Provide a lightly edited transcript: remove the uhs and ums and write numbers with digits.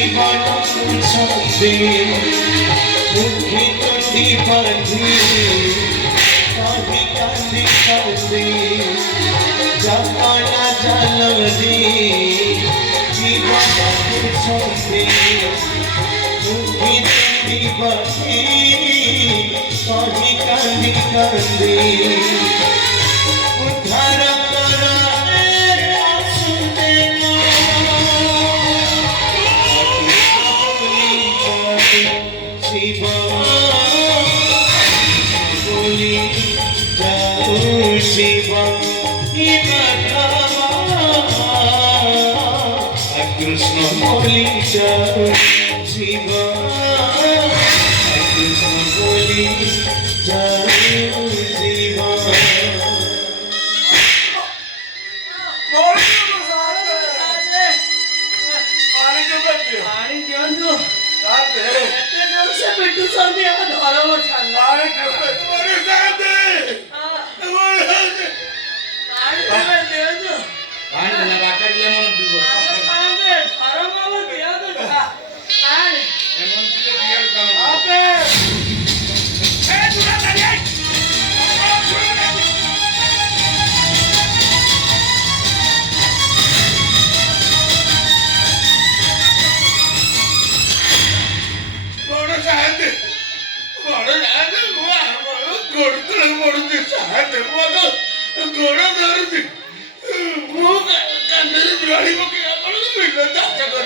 জীবন ছন্দে মুখে চন্ডি পাখি কাঁদি কাঁদি কাঁদে জাপানা জালরে জীবন ছন্দে মুখে চন্ডি পাখি কাঁদি কাঁদি কাঁদে উদ্ধার করা কৃষ্ণ বলি শিব কৃষ্ণ বলি শিব बिट्टू सौंदी धर्म